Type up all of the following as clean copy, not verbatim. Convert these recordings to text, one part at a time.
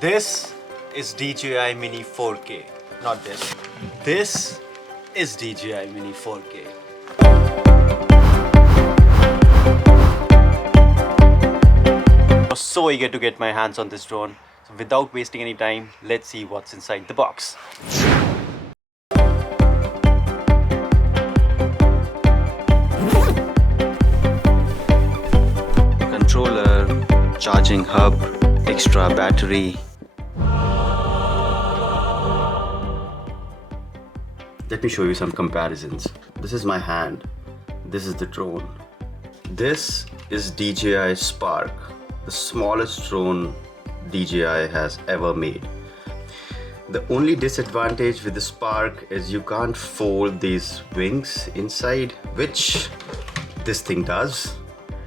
This is DJI Mini 4K. Not this. This is DJI Mini 4K. I was so eager to get my hands on this drone. So without wasting any time, let's see what's inside the box. Controller, charging hub, extra battery. Let me show you some comparisons. This is my hand. This is the drone. This is DJI Spark, the smallest drone DJI has ever made. The only disadvantage with the Spark is you can't fold these wings inside, which this thing does,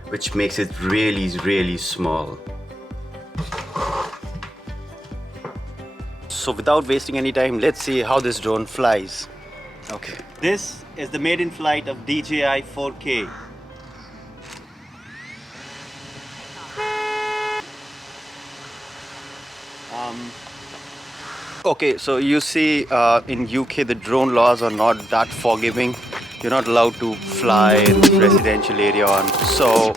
which makes it really small. So without wasting any time, let's see how this drone flies. Okay. This is the maiden flight of DJI 4K. Okay, so you see in UK the drone laws are not that forgiving. You're not allowed to fly in residential area on. So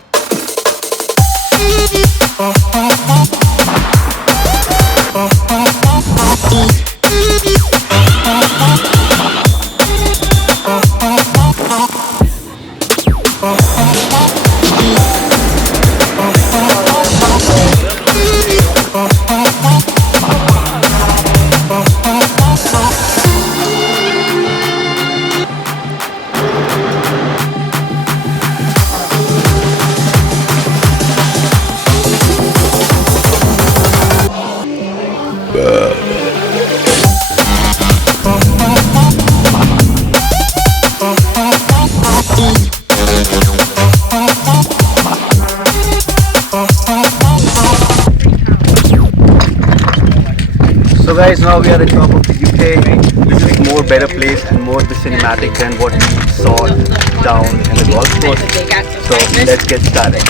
guys, now we are at the top of the UK. This is more better place and more cinematic than what we saw down in the golf course. So let's get started.